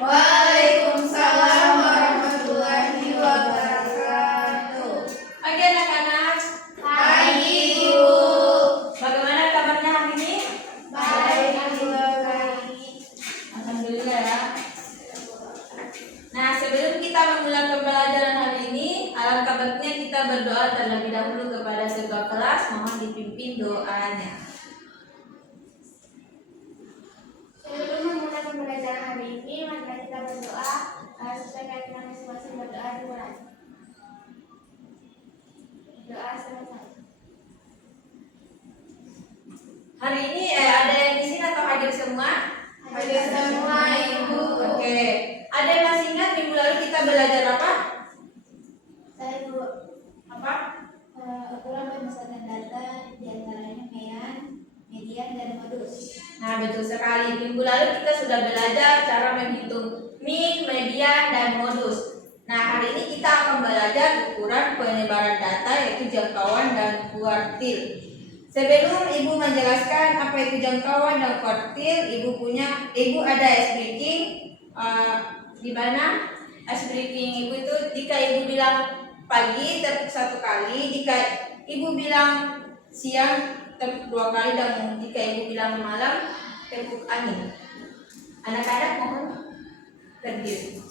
Waalaikumsalam warahmatullahi wabarakatuh. Oke anak-anak. Pagi Ibu. Bagaimana kabarnya hari ini? Baik Ibu. Alhamdulillah ya. Nah, sebelum kita memulai pembelajaran hari ini, alangkah baiknya kita berdoa terlebih dahulu kepada ketua kelas. Mohon dipimpin doanya. Sebelum memulai pembelajaran hari ini, mari kita berdoa sesuai keyakinan masing-masing. Berdoa dimulai. Doa selesai. Hari ini ada yang di sini atau hadir semua? Hadir semua Ibu. Oke. Ada yang masih ingat minggu lalu kita belajar apa? Saya Ibu. Apa? Ukuran pembesaran data diantaranya mean, median, dan modus. Nah, betul sekali. Minggu lalu kita sudah belajar cara menghitung mean, median, dan modus. Nah, hari ini kita akan belajar ukuran penyebaran data, yaitu jangkauan dan kuartil. Sebelum Ibu menjelaskan apa itu jangkauan dan kuartil, Ibu ada ice breaking. Di mana ice breaking Ibu itu jika Ibu bilang pagi tepuk 1 kali, jika Ibu bilang siang tepuk 2 kali, dan jika Ibu bilang malam tepuk angin. Anak-anak mohon berdiri.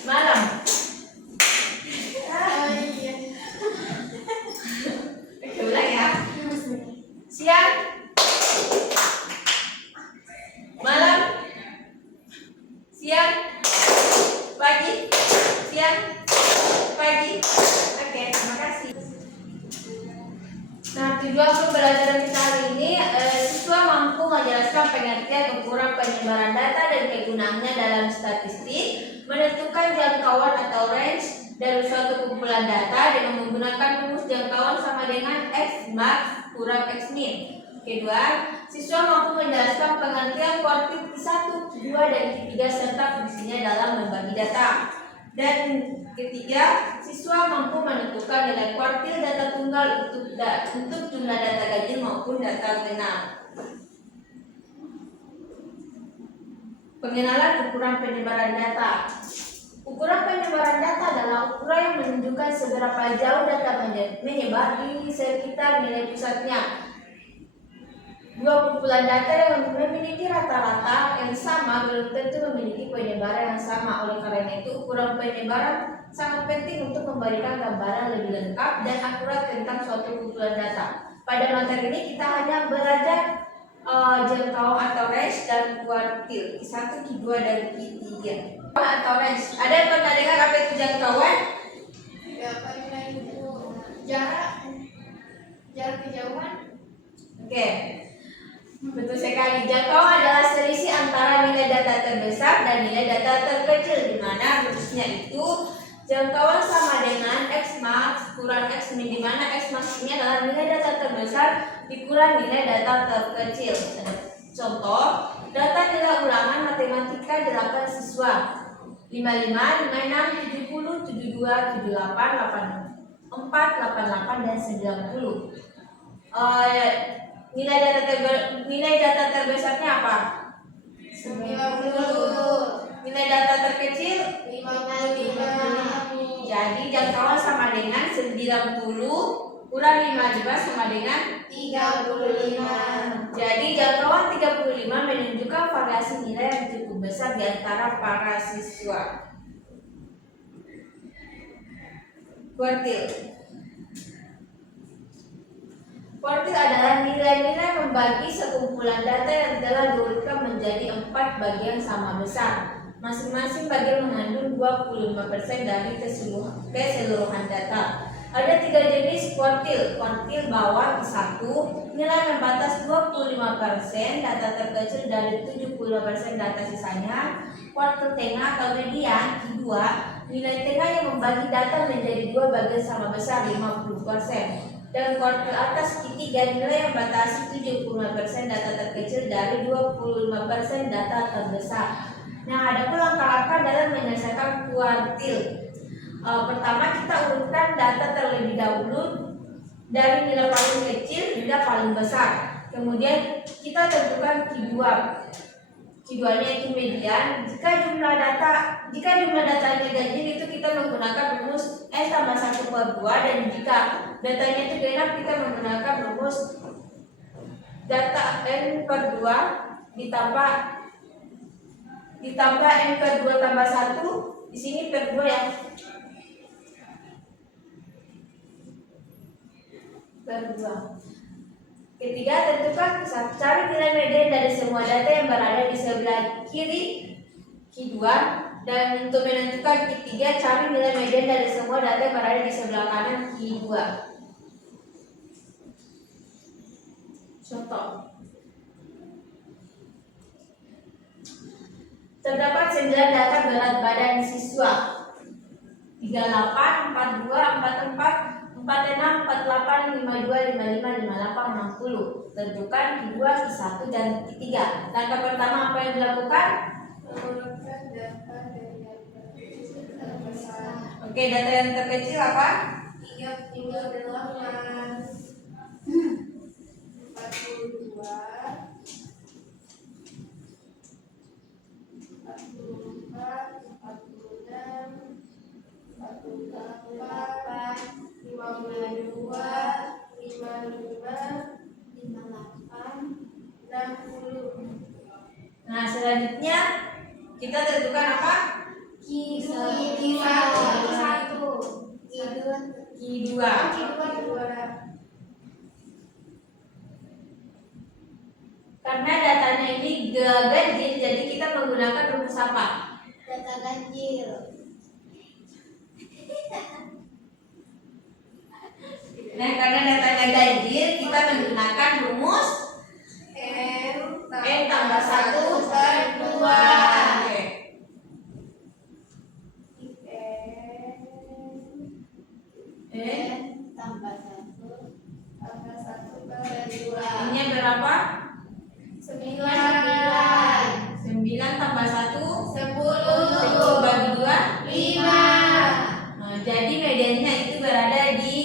Malam. Oke, ulang ya. Siang. Malam. Siang. Pagi. Siang. Pagi. Oke, terima kasih. Nah, tujuan pembelajaran kita hari ini, siswa mampu menjelaskan pengertian ukuran penyebaran data dan kegunaannya dalam statistik, menentukan jangkauan atau range dari suatu kumpulan data dengan menggunakan rumus jangkauan sama dengan X max kurang X min. Kedua, siswa mampu menjelaskan pengertian kuartil Q1, Q2, dan Q3 serta fungsinya dalam membagi data. Dan ketiga, siswa mampu menentukan nilai kuartil data tunggal untuk jumlah data ganjil maupun data genap. Pengenalan ukuran penyebaran data. Ukuran penyebaran data adalah ukuran yang menunjukkan seberapa jauh data menyebar di sekitar nilai pusatnya. Dua kumpulan data yang memiliki rata-rata yang sama belum tentu memiliki penyebaran yang sama. Oleh karena itu, ukuran penyebaran sangat penting untuk memberikan gambaran lebih lengkap dan akurat tentang suatu kumpulan data. Pada materi ini kita hanya belajar jangkauan atau range dan kuartil Q1, Q2, dan Q3. Atau range. Ada yang pernah dengar apa itu jangkauan? Ya, pernah Ibu. Jarak kejauhan. Oke. Betul sekali. Jangkauan adalah selisih antara nilai data terbesar dan nilai data terkecil, di mana rumusnya itu jangkauan sama dengan X max kurang X min, di mana X max ini adalah nilai data terbesar dikurang nilai data terkecil. Contoh, data nilai ulangan matematika 8 siswa 55, 56, 70, 72, 78, 84, 88, dan 90. Nilai data terbesarnya apa? 90. Nilai data terkecil 55. Jadi jangkauan sama dengan 90 kurang 55 sama dengan 35. Jadi jangkauan 35 menunjukkan variasi nilai yang cukup besar di antara para siswa. Kuartil. Kuartil adalah nilai-nilai membagi sekumpulan data yang telah diurutkan menjadi 4 bagian sama besar. Masing-masing bagian mengandung 25% dari keseluruhan data. Ada 3 jenis kuartil. Kuartil bawah Q1, nilai membatas 25%, data terkecil dari 75% data sisanya. Kuartil tengah atau median Q2, nilai tengah yang membagi data menjadi 2 bagian sama besar 50%. Dan kuartil atas Q3, nilai yang membatasi 75% data terkecil dari 25% data terbesar. Nah, ada pun langkah-langkah dalam menyelesaikan kuartil. Pertama, kita urutkan data terlebih dahulu dari nilai paling kecil hingga paling besar. Kemudian kita tentukan Q2. Q2-nya itu median. Jika jumlah datanya ganjil itu kita menggunakan rumus n tambah 1/2, dan jika datanya itu genap kita menggunakan rumus data n/2 ditambah n/2 tambah 1, di sini per 2 ya. Per 2. Ketiga, tentukan cari nilai median dari semua data yang berada di sebelah kiri Q2, dan untuk menentukan Q3 cari nilai median dari semua data yang berada di sebelah kanan Q2. Contoh. Terdapat 9 data berat badan siswa: 38, 42, 44, 46, 48, 52, 55, 58, 60. Tentukan Q2, Q1, dan Q3. Langkah pertama apa yang dilakukan? Menurunkan data dari data terbesar. Oke, data yang terkecil apa? 38, 42, 44, 46, 48, 52, 55, 58, 60. Nah, selanjutnya kita tentukan apa? Q2. Karena datanya ini ganjil, jadi kita menggunakan rumus apa? Data ganjil. Nah, karena datanya ganjil, kita menggunakan rumus n tambah 1/2. Oke. Tambah 1/2. Ini berapa? 9. 9 tambah 1 10. bagi 2 5. Nah, jadi mediannya itu berada di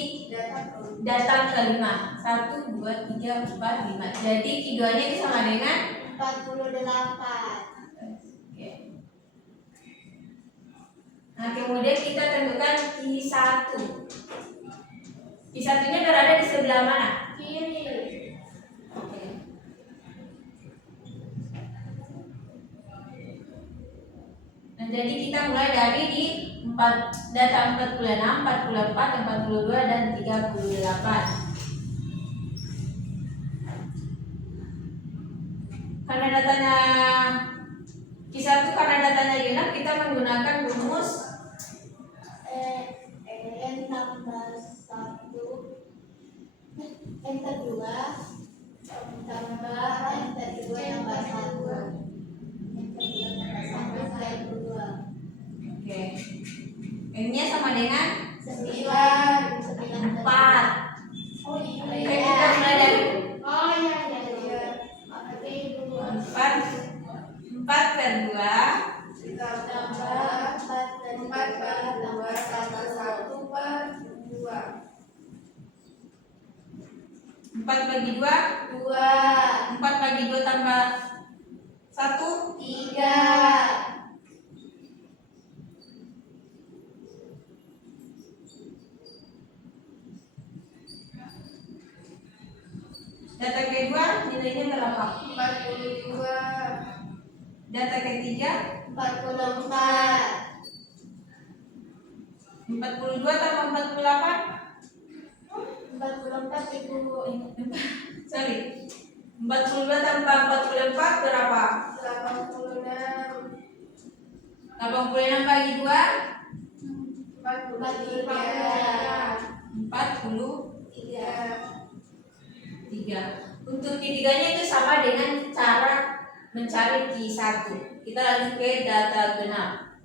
data kelima. 1, 2, 3, 4, 5. Jadi Q2-nya itu sama dengan 48. Oke. Nah, kemudian kita tentukan Q1. Q1-nya berada di sebelah mana? Kiri. Oke. Nah, jadi kita mulai dari di data 46, 44, 42, dan 38. Karena datanya Q1 karena datanya genap, kita menggunakan rumus N tambah 1, N kedua tambah N kedua tambah 1. N kedua tambah 1 N kedua. Oke. N-nya sama dengan 9. 4. Oh iya. Oke, kita mulai dari Oh iya. Berarti 4 per 2 tambah 4 per 2 tambah 1/2. 4 bagi 2 2. 4 bagi 2 tambah 1 3. Data kedua nilainya berapa? 42. Data ketiga 44. 42 tambah 48 44 Ibu. Sorry, 42 tambah 44 berapa? 86. 86 bagi 2 43. Untuk Q3-nya itu sama dengan cara mencari Q1. Kita lanjut ke data genap.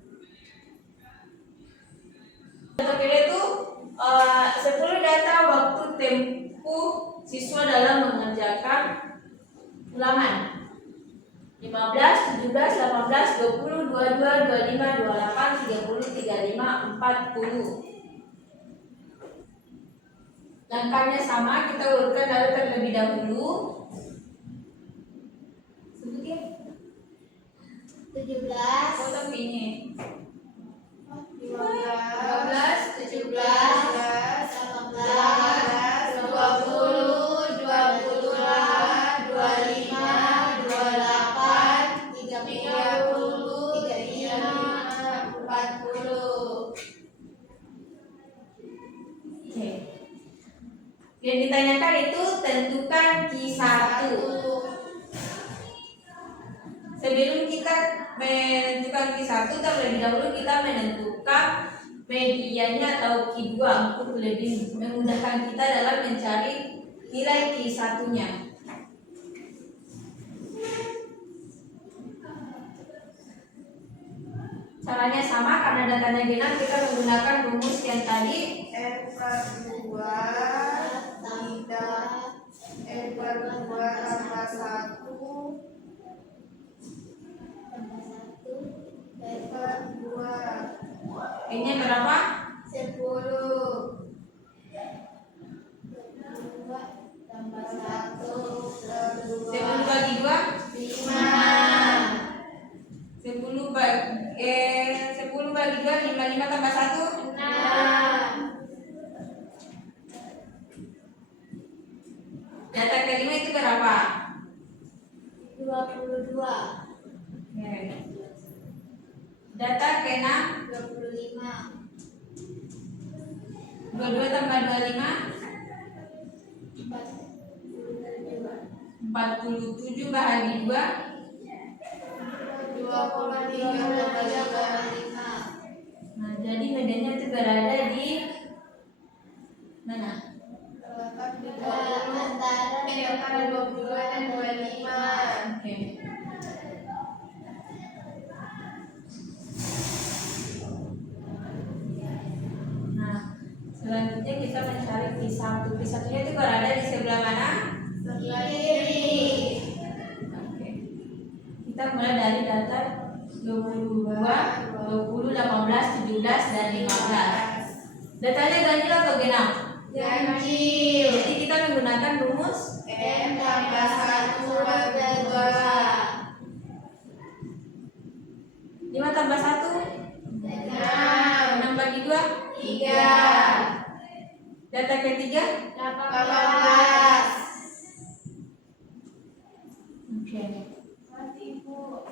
Data genap itu 10 data waktu tempuh siswa dalam mengerjakan ulangan. 15, 17, 18, 20, 22, 25, 28, 30, 35, 40. Langkahnya sama, kita urutkan lalu terlebih dahulu. Sebutin. 17, Oh, tapi ini 15, 17, 18, 20, 22, 25, 28, 30, 35, 40. Oke. Yang ditanyakan itu tentukan Q1. Sebelum kita menentukan Q1, terlebih dahulu kita menentukan mediannya atau Q2 untuk lebih memudahkan kita dalam mencari nilai Q1-nya. Caranya sama, karena datanya genap kita menggunakan rumus yang tadi. N/2 tidak N/2 tambah 1 N/2 Ini berapa? 10 tambah 1 10 bagi 2 5 10 bagi 2 5 tambah 1 6. Data kelima itu berapa? 22 Oke. Data keenam 25 22 tambah 25 47 bahagi 2 2,3 Nah, jadi mediannya itu berada di mana? antara 22 dan 25. Oke. Nah, selanjutnya kita mencari Q1. Q1-nya itu berada di sebelah mana? Sebelah kiri. Oke. Kita mulai dari data 22, 20, 18, 17, dan 15. Datanya ganjil atau genap? Ganjil. Jadi kita menggunakan rumus N tambah 1 bagi 2. 5 tambah 1 6 6 bagi 2 3 Data ketiga 18. Oke. Mati, Bu.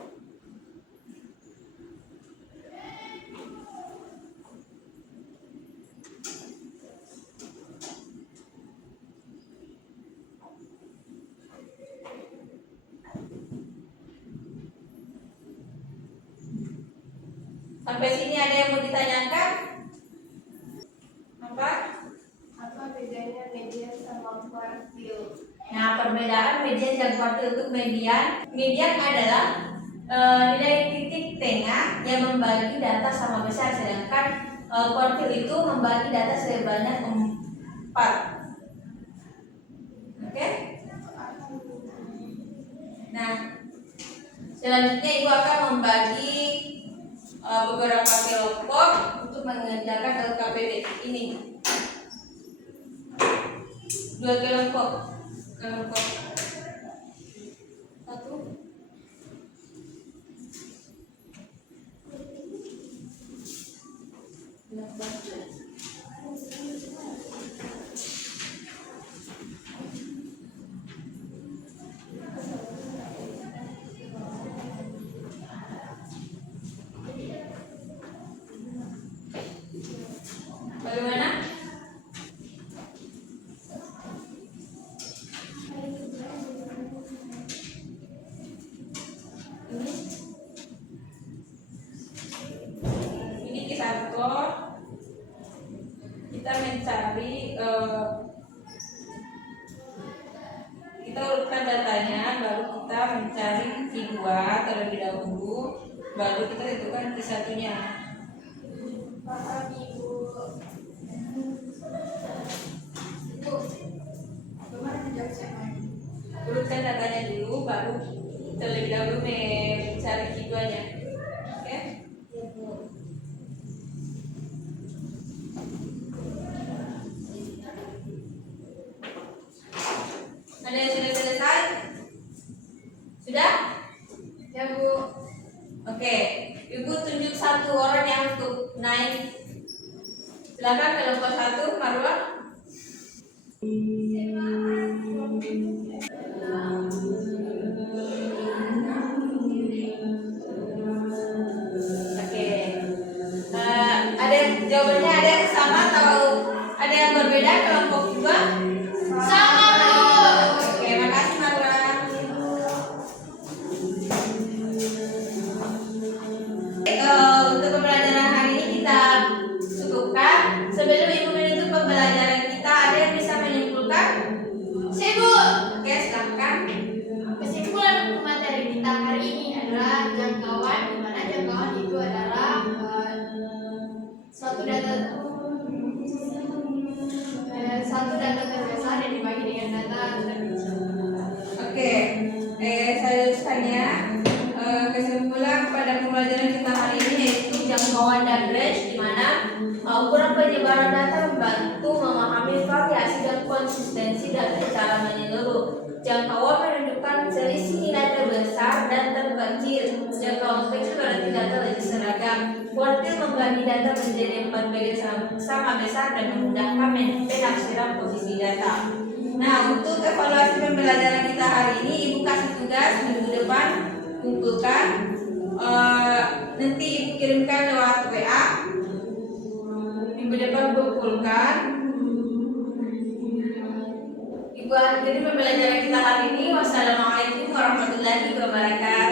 Sampai sini ada yang mau ditanyakan? Apa? Apa bedanya median sama kuartil? Nah, perbedaan median dan kuartil untuk median. Median adalah nilai titik tengah yang membagi data sama besar, sedangkan kuartil itu membagi data sebanyak 4. Oke? Nah, selanjutnya Ibu akan membagi beberapa kelompok untuk mengerjakan LKPD ini. 2 kelompok. Kelompok 1 Bagaimana? Ini kisah skor. Kita mencari kita urutkan datanya, baru kita mencari Q2 terlebih dahulu, baru kita tentukan Q1-nya. Paham, Ibu. Bu, gimana dijawab siapa? Urutkan datanya dulu, baru terlebih dahulu mencari Q2-nya. Oke? Ya, Bu. Oke, saya teruskan ya. Kesimpulan pada pembelajaran kita hari ini yaitu jangkauan dan range, di mana ukuran penyebaran data membantu memahami variasi dan konsistensi data secara menyeluruh. Jangkauan menunjukkan selisih data besar dan terkecil. Jangkauan kecil berarti data lebih seragam. Kuartil membagi data menjadi 4 bagian sama besar dan memudahkan penafsiran posisi data. Nah, untuk evaluasi pembelajaran kita hari ini, Ibu kasih tugas minggu depan kumpulkan. Nanti Ibu kirimkan lewat WA. Minggu depan kumpulkan. Ibu akhiri pembelajaran kita hari ini. Wassalamualaikum warahmatullahi wabarakatuh.